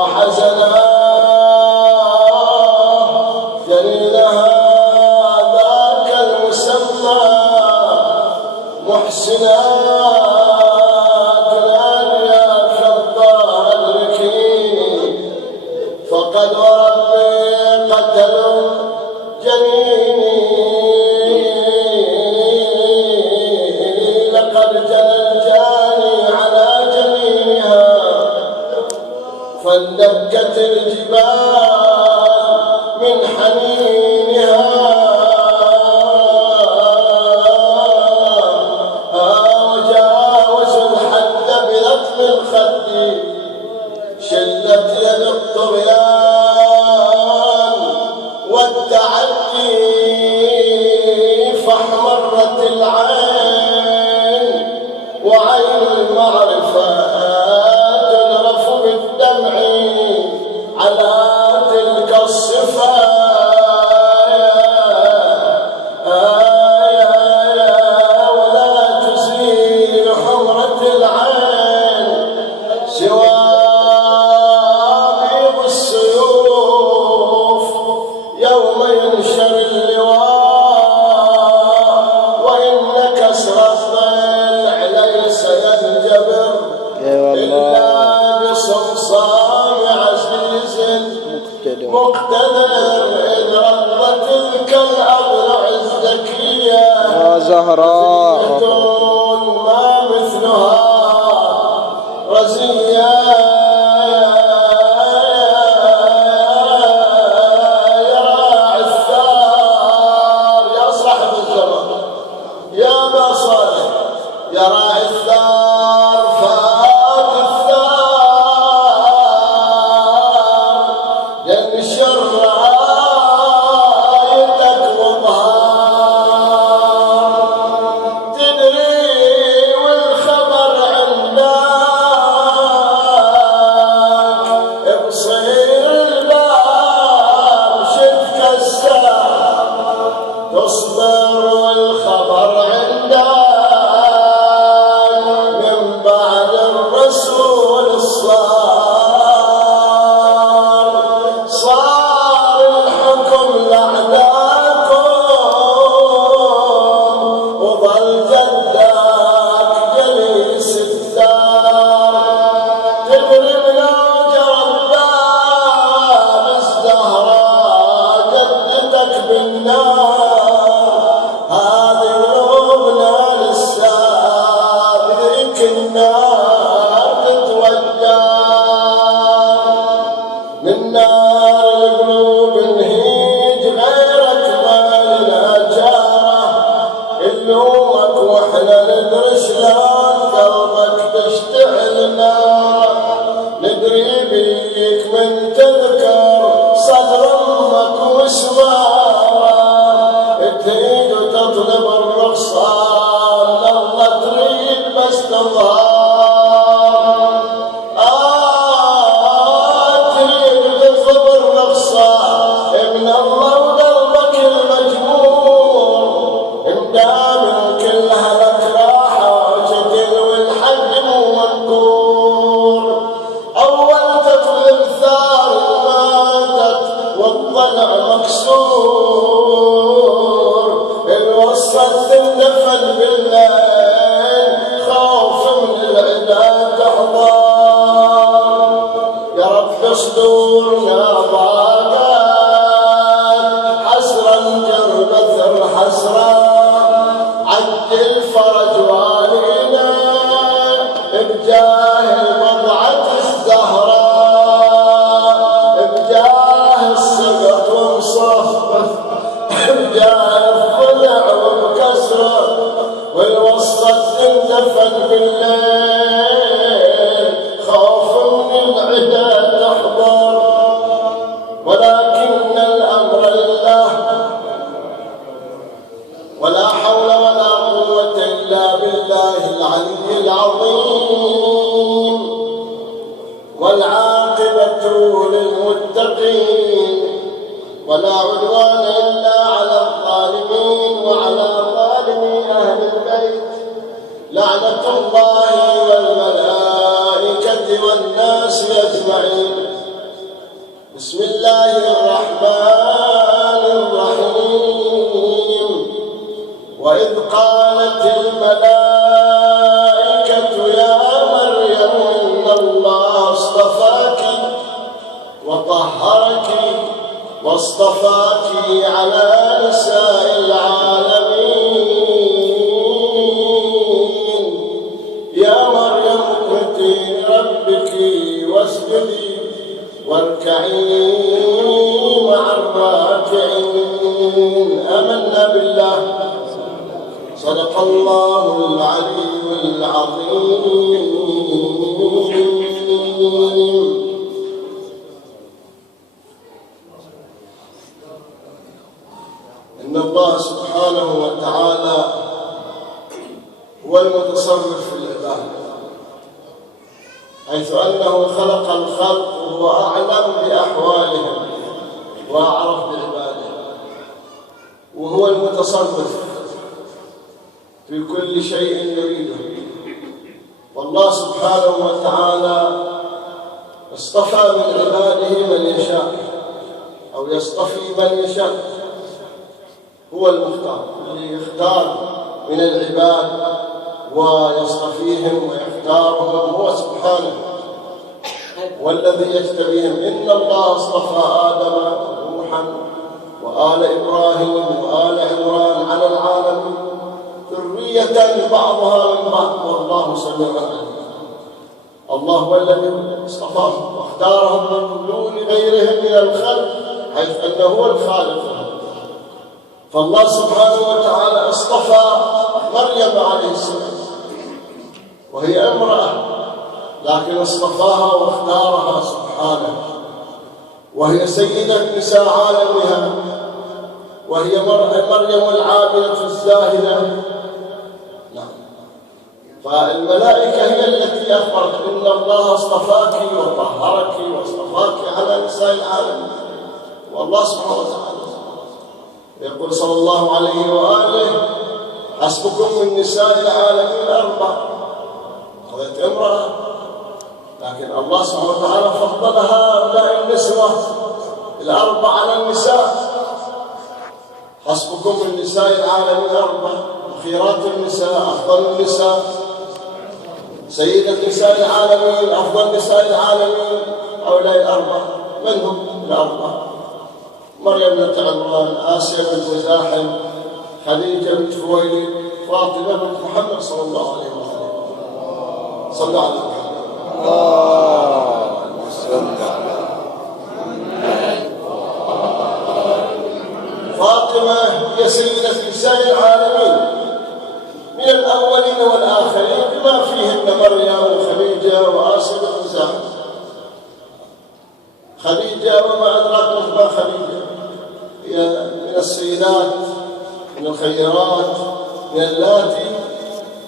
وحزنا جليلها ذاك المسمى محسنا يا خطاه الركين فقد وربي قتلوا جنيني لقد جنى الجاني على جنينها فاندكت الجبال من حنينها وجاوزوا الحد بلطم الخد شلت يد الطغيان والتعدي فاحمرت العين وعين المعرفة تذرف بالدمع على تلك الصفة ولا تزيل حمرة العين سوى بيض السيوف يوم ينشر اللواء وإن كسر الضلع ليس ينجبر إلا بصمصام عزيز مقتدر إذ ربت تلك الأضلع الزكية يا زهراء ما مثلها رزية يا راعي الثار يا صاحب الزمان يا أبا صالح يا راعي الثار فات الثار ينشر رايتك وظهار تدري والخبر عندك بصير الباب شتكسر تصبر والخبر عندك من بعد الرسول صار الحكم لأعداكم وظل جدك جليس الدار تدري من جرى الباب الزهراء جدتك بالنار هذه قلوبنا لسه بذيك النار تتوجه من نار القلوب نهيج غيرك ما لنا جاره نلومك واحنا ندري شلون قلبك تشتعل نار ندري بيك من تذكر صدر امك وسواره تريد وتطلب الرخصه الله تريد بس تظهر تريد تطلب الرخصه ابن الله وقلبك المجمور اندام كلها لك راحه وجدل والحق مو منكور اول تطلب ثار ماتت والضلع مكسور الوصفه تندفن بالليل خوف من العدا تحضر يا رب صدورنا ضاقت حسرا جرب اثر حسرا عجل فرج والينا بجاه البضعة الزهراء بجاه السقط ومصفف بجاه الضلع وبكسره والوسطى تندفن بالليل خوف من العدا تحضر ولكن الأمر لله ولا حول ولا قوة إلا بالله العلي العظيم والعاقبة للمتقين ولا عدوان إلا على الظالمين وعلى ظالمي أهل البيت لعنة الله والملائكة والناس أجمعين بسم الله الرحمن الرحيم. وإذ قالت الملائكة يا مريم إن الله اصطفاك وطهرك واصطفاك على نساء العالمين. يا مريم اقنتي لربك واسجدي واركعي مع الراكعين. آمنا بالله. صدق الله العلي العظيم. إن الله سبحانه وتعالى هو المتصرف في العباد، حيث أنه خلق الخلق وهو أعلم بأحوالهم وأعرف بعباده، وهو المتصرف في كل شيء يريده. والله سبحانه وتعالى اصطفى من عباده من يشاء أو يصطفي من يشاء. هو المختار اللي يختار من العباد ويصطفيهم ويختارهم هو سبحانه، والذي يجتبيهم. إن الله اصطفى آدم ونوحا وآل إبراهيم وآل عمران على العالمين ذرية بعضها من بعض والله سميع عليم. الله هو الذي اصطفاهم واختارهم من دون غيرهم من الخلق، حيث أنه هو الخالق. فالله سبحانه وتعالى اصطفى مريم عليه السلام وهي امرأة، لكن اصطفاها واختارها سبحانه، وهي سيدة نساء عالمها، وهي مريم العابدة الزاهدة. نعم. فالملائكة هي التي أخبرت إن الله اصطفاك وطهرك واصطفاك على نساء العالمين. والله سبحانه وتعالى يقول صلى الله عليه وآله: حسبكم من نساء العالمين 4. أخذت امرأة، لكن الله سبحانه وتعالى فضل هؤلاء النسوة 4 على النساء. حسبكم من نساء العالمين 4، خيرات النساء، أفضل النساء، سيدة نساء العالمين، أفضل نساء العالمين. هؤلاء 4 من هم 4؟ مريم بنت عمران، آسيا بنت مزاحم، خديجة بنت خويلد، فاطمة بنت محمد صلى الله عليه وسلم. صلى على محمد. فاطمة هي سيدة نساء العالمين من الأولين والآخرين، بما فيهن مريم وخديجة وآسيا بنت مزاحم. خديجة وما أدراك ما خديجة، هي من السيدات، من الخيرات، من اللاتي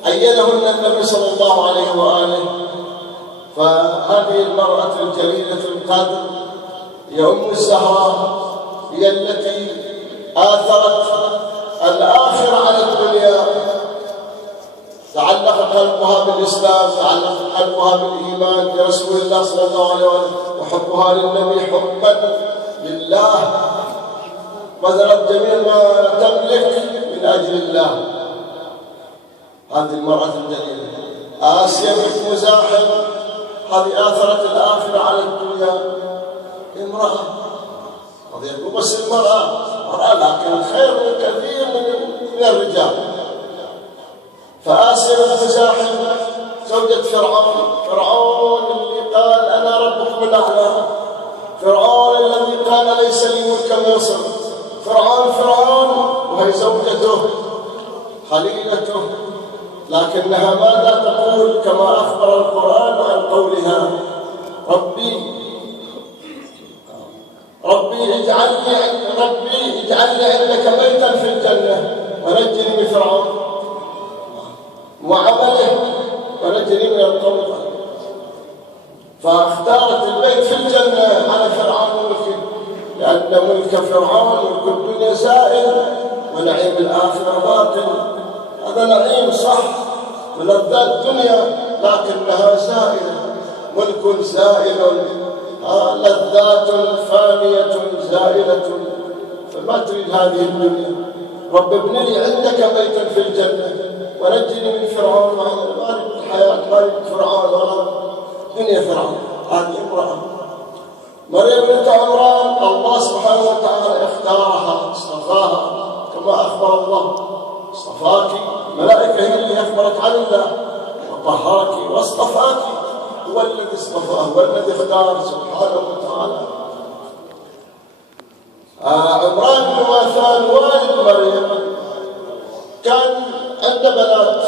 عينهن النبي صلى الله عليه وآله. فهذه المرأة الجليلة القدر هي أم الزهراء، هي التي آثرت الآخرة على الدنيا. تعلق قلبها بالإسلام، تعلق قلبها بالإيمان برسول الله صلى الله عليه وسلم، وحبها للنبي حبا لله، بذلت جميع ما تملك من أجل الله. هذه المرأة الجليلة. آسيا بنت مزاحم هذه آثرت الآخرة على الدنيا، امرأة. هذه يقول بس المرأة لكن خير كثير من الرجال. فآسيا بنت مزاحم زوجة فرعون اللي قال أنا ربكم الأعلى، فرعون الذي قال ليس لي ملك مصر، فرعون وهي زوجته خليلته. لكنها ماذا تقول كما أخبر القرآن عن قولها: ربي اجعل لي عندك بيتا في الجنة ونجني من فرعون وعمله ونجني من القوم. فاختارت البيت في الجنة على فرعون وملكه، لأن ملك فرعون ملك الدنيا زائل ونعيم الآخرة باطل. هذا نعيم صح ولذات الدنيا، لكنها زائلة، ملك زائل، لذات ذات فانية زائلة، فما تريد هذه الدنيا. رب ابن لي عندك بيتا في الجنة ونجني من فرعون. ما أريد الحياة، ما أريد فرعون ولا دنيا فرعون. هذه امرأة مريم بنت عمران الله سبحانه وتعالى اختارها، اصطفاها كما أخبر الله: اصطفاك. الملائكة هي اللي أخبرت عن الله: وطهرك واصطفاك. هو الذي اصطفاه، هو الذي اختار سبحانه وتعالى. عمران بن واثان والد مريم كان عنده بنات.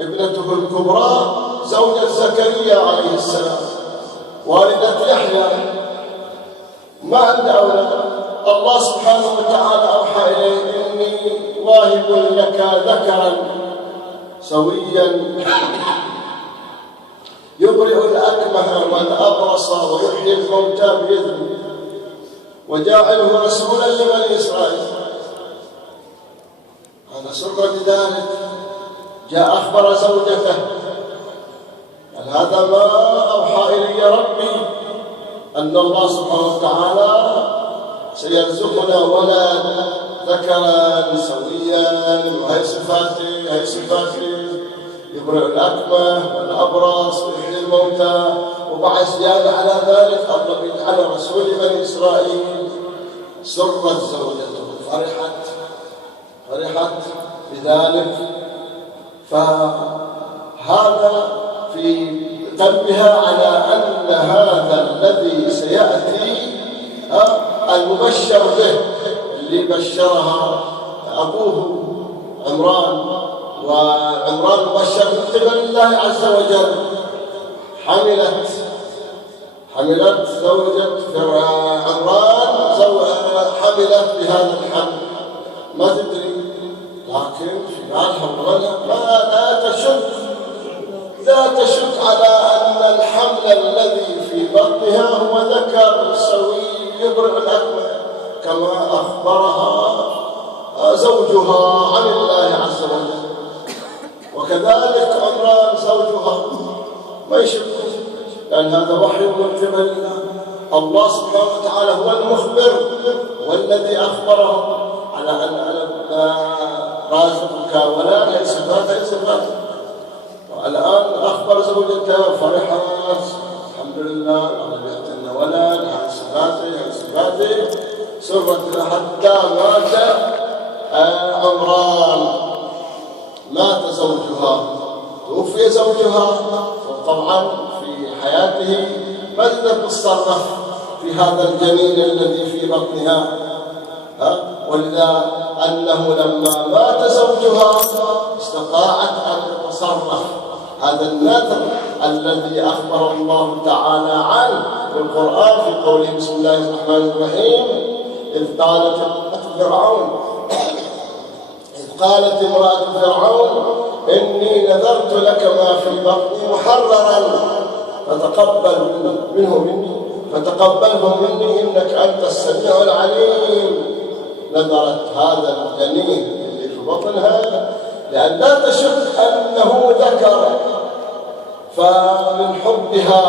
ابنته الكبرى زوجة زكريا عليه السلام، والدة يحيى، ما عنده أولاد. الله سبحانه وتعالى أوحى إليه: إني واهب لك ذكرا سويا يبرئ الأكمه والأبرص ويحيي الموتى بإذنه وجاعله رسولا لبني إسرائيل. هذا سر بذلك. جاء أخبر زوجته: قال: هذا ما أوحى إلي ربي، أن الله سبحانه وتعالى سيرزقنا ولد ذكرا سويا، وهي صفاته يبرئ الأكمه والأبرص ويحيي الموتى. وبعد زيادة على ذلك الله يجعل رسول بني إسرائيل. سرت زوجته، فرحت بذلك. فهذا في قلبها على أن هذا الذي سيأتي المبشر به، اللي بشرها أبوه عمران، وعمران مبشر من قبل الله عز وجل. حملت زوجة عمران، حملت بهذا الحمل، ما تدري، لكن في بالها وغلها لا تشك على أن الحمل الذي في بطنها هو ذكر سوي يبرئ الأكمه، كما أخبرها زوجها عن الله عز وجل. وكذلك عمران زوجها ما يشك، لأن هذا وحي من قبل الله. الله سبحانه وتعالى هو المخبر والذي أخبره على أن أنا رازقك ولا هي صفاته. والآن أخبر زوجته فرحت: الحمد لله أنا بيأتنا ولد، هاي صفاته. سرت حتى مات عمران، مات زوجها، توفي زوجها. وطبعا في حياته ما تقدر تتصرف في هذا الجنين الذي في بطنها، ولذا أنه لما مات زوجها استطاعت أن تتصرف. هذا النذر الذي أخبر الله تعالى عنه في القرآن في قوله: بسم الله الرحمن الرحيم: إذ قالت امرأة فرعون إني نذرت لك ما في بطني محررا فتقبله مني إنك أنت السميع العليم. نذرت هذا الجنين اللي في بطنها لأن لا تشك أنه ذكر، فمن حبها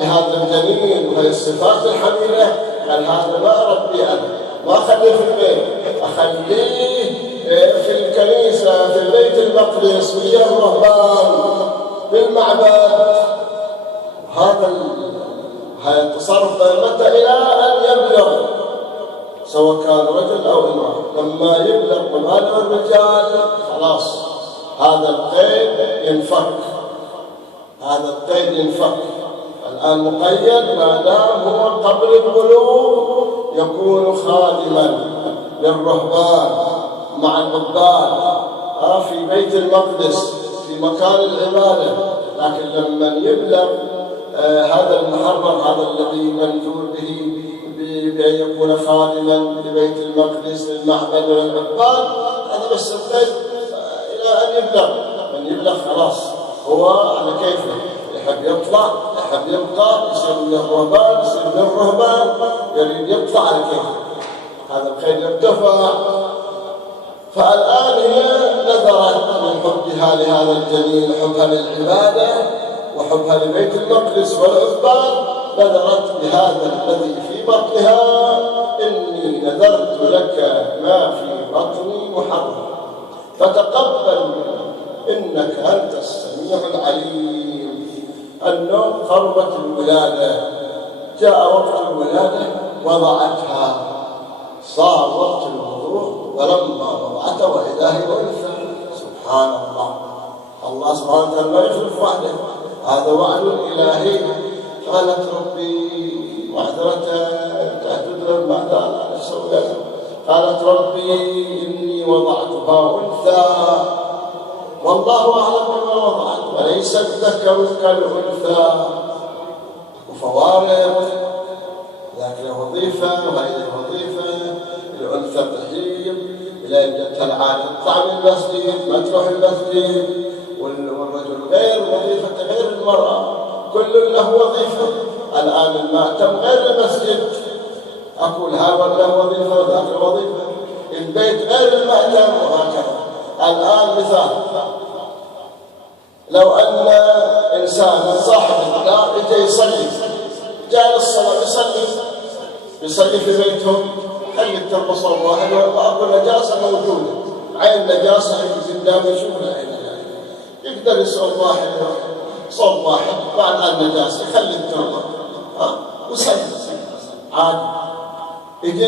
لهذا الجنين وهي الصفات الحميدة قال: هذا ما أربي أنا، ما أخليه في البيت، أخليه في الكنيسة في بيت المقدس ويا الرهبان في المعبد. هذا التصرف متى؟ إلى أن يبلغ، سواء كان رجل أو امرأة. لما يبلغ وهذا الرجال خلاص هذا القيد ينفك. الآن مقيد ما دام هو قبل البلوغ يكون خادما للرهبان مع العباد في بيت المقدس في مكان العبادة. لكن لما يبلغ هذا المحرر، هذا الذي منذور به بأن يكون خادما لبيت المقدس للمعبد والعباد، هذا بس القيد إلى أن يبلغ. من يبلغ خلاص هو على كيفه، يحب يطلع يحب يبقى، يصير من الرهبان يصير من الرهبان، يريد يطلع على كيفه. هذا القيد يرتفع. فالآن هي نذرت من حبها لهذا الجنين، حبها للعبادة وحبها لبيت المقدس والعباد، نذرت بهذا الذي في بطنها إني نذرت لك ما في بطني محرم فتقبل إنك أنت السميع العليم. النوم قربت الولادة، جاء وقت الولادة وضعتها، صار وقت الوضوء ولما وضعتها وإذا هي أنثى. سبحان الله، الله سبحانه وتعالى ما يخلف وعده، هذا وعد إلهي. قالت ربي معذرة تهتدر ماذا نسوي، قالت ربي إني وضعتها أنثى والله أعلم بما وضعت وليس الذكر كالأنثى وفوارق، ذاك وظيفة وهذه وظيفة. الأنثى تحيض إلى يبدأ العادة تطلع من المسجد ما تروح المسجد، والرجل غير وظيفة غير المرأة، كل له وظيفة. الآن المأتم غير المسجد، أقول هذا له وظيفة وذاك وظيفة، البيت غير المأتم وهكذا. الآن مثال، لو أن إنسان صاحب الدار يجي يصلي، جاء للصلاة يصلي في بيتهم، خلي التربة صوب واحد وأقول نجاسة موجودة، عين نجاسة قدام يشوفها عين نجاسة، يقدر يصوب واحد صوب واحد مع النجاسة يخلي التربة وصلي عادي. يجي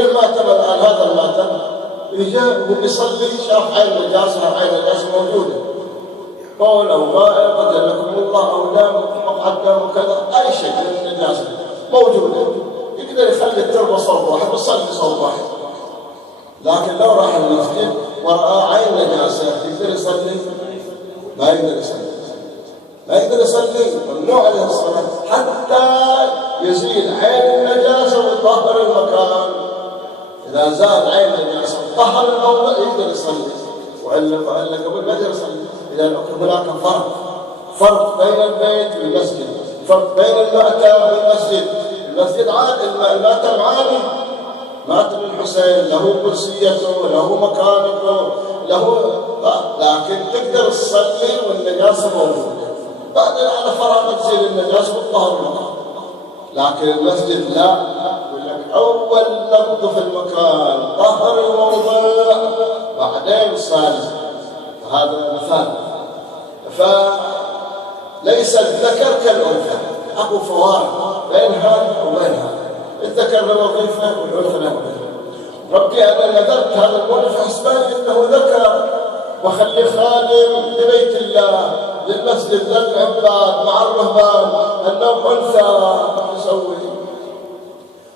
الماتم الآن، هذا الماتم يجي وبيصلي شاف عين نجاسة، عين نجاسة موجودة، قول أو غائب قدر لكم الله أو دام مقدم وكذا، أي شيء من النجاسة موجودة، يقدر يخلي التربة صوب واحد ويصلي صوب واحد. لكن لو راح المسجد ورأى عين نجاسة يقدر يصلي؟ ما يقدر يصلي، ما يقدر يصلي، ممنوع عليه الصلاة حتى يزيل عين النجاسة ويطهر المكان. إذا زال عين النجاسة وطهر الموضع يقدر يصلي، وإلا قبل ما يقدر يصلي. إذا هناك فرق بين البيت والمسجد، فرق بين المأتم والمسجد. المسجد المأتم عالي، مأتم الحسين له كرسيته له مكانته له، لكن تقدر تصلي والنجاسة موجودة، بعدين على فراغ تزيل النجاسة والطهر المكان. لكن المسجد لا، يقول لك أول نظف المكان طهر الموضع بعدين صلي. هذا مثال. فليس الذكر كالأنثى، أكو فوارق بين هذا وبين هذا، الذكر له وظيفة والأنثى له وظيفة. ربي أنا نذرت هذا المولد حسبان إنه ذكر وخلي خادم لبيت الله للمسجد للعباد مع الرهبان، النوم أنثى تسوي.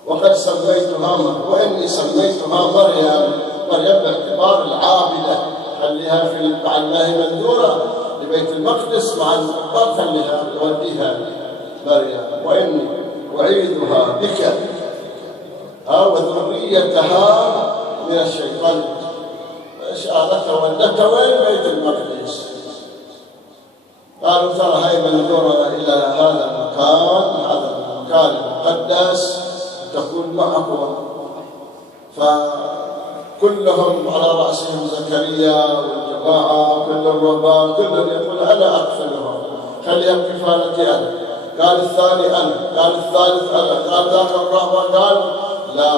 وقد سميتها وإني سميتها مريم باعتبار العابدة، خليها مع الله منذورة لبيت المقدس مع العباد، خليها وديها مريم. وإني أعيذها بك وذريتها من الشيطان. شالتها ودتها وين؟ بيت المقدس. قالوا ترى هاي منذورة إلى هذا المكان المقدس تكون معكم. فكلهم على رأسهم زكريا والجماعة كل الرهبان كلهم يقول أنا أكفلهم، خليها بكفالتي أنا. قال الثاني أنا، قال الثالث أنا، قال ذاك الرهبان قال لا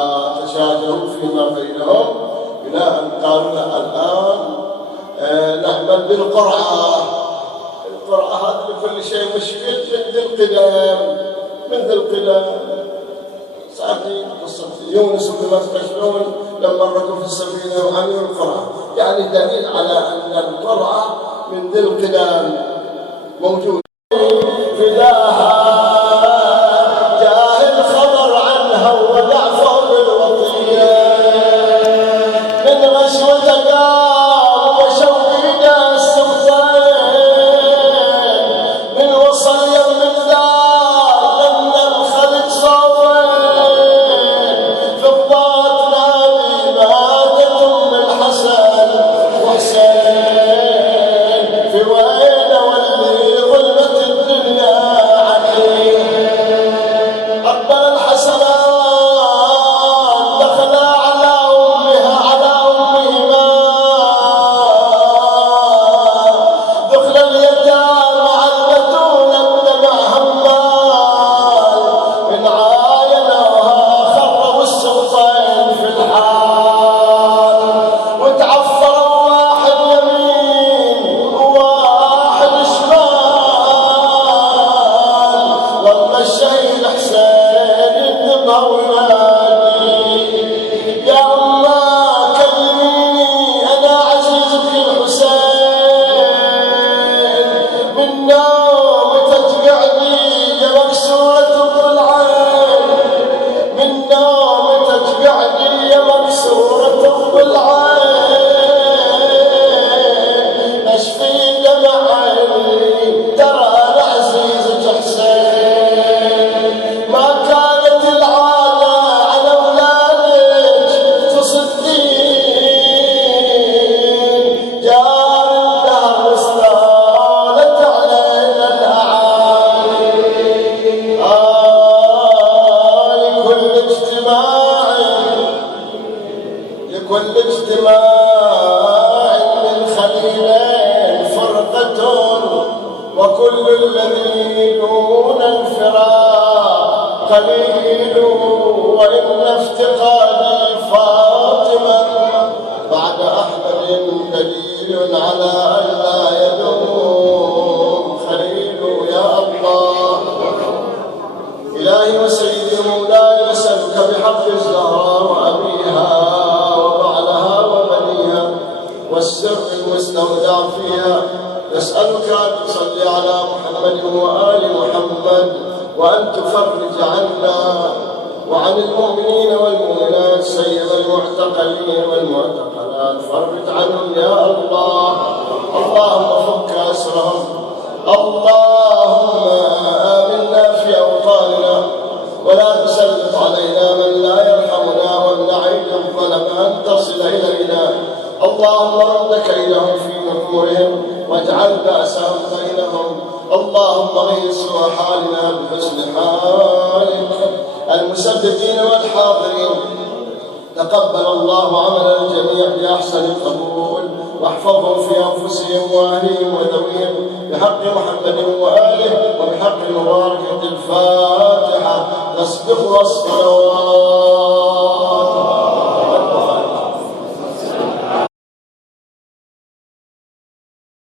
تشاجروا فيما بينهم إلى أن قالوا الآن نعمل بالقرعة. القرعة هذا لكل شيء مشكل من ذي القدم ساعتين قصة يونس بن مكة لما ركبوا في السفينة وعملوا القرعة، يعني دليل على أن القرعة من ذي القدم موجود. فداها جاه الخبر عنها وضعفه بالوطية، من غشوة قام وشويد السلطان، من وصل يوم الدار لما الخلق صوين، فضات نادي ماتت أم الحسن وحسين، في وين واللي ظلمت الدنيا اجتماع للخليلين فرقة وكل الذي دون الفراق قليل وإن افتقادي فاطمة بعد أحمد دليل على أن لا يدوم خليل. يا الله إلهي وسيدي مولاي نسألك بحق الزهراء وأبيها وبعلها وبنيها والسر المستودع فيها، نسألك أن تصلي على محمد وآل محمد وأن تفرج عنا وعن المؤمنين والمؤمنات سيد المعتقلين والمعتقلات، فرج عنهم يا الله. اللهم فك أسرهم، اللهم آمنا في أوطاننا ولا تسلط علينا من لا يرحمنا وامنع أيدي الظلم أن تصل إلينا. اللهم رد كيدهم في نحورهم واجعل بأسهم بينهم. اللهم غيث حالنا بحسن حالك. المسددين والحاضرين تقبل الله عمل الجميع بأحسن القبول واحفظهم في أنفسهم وأهلهم وذويهم بحق محمد وآله وبحق المباركة الفاتحة. نسبق والصلوات.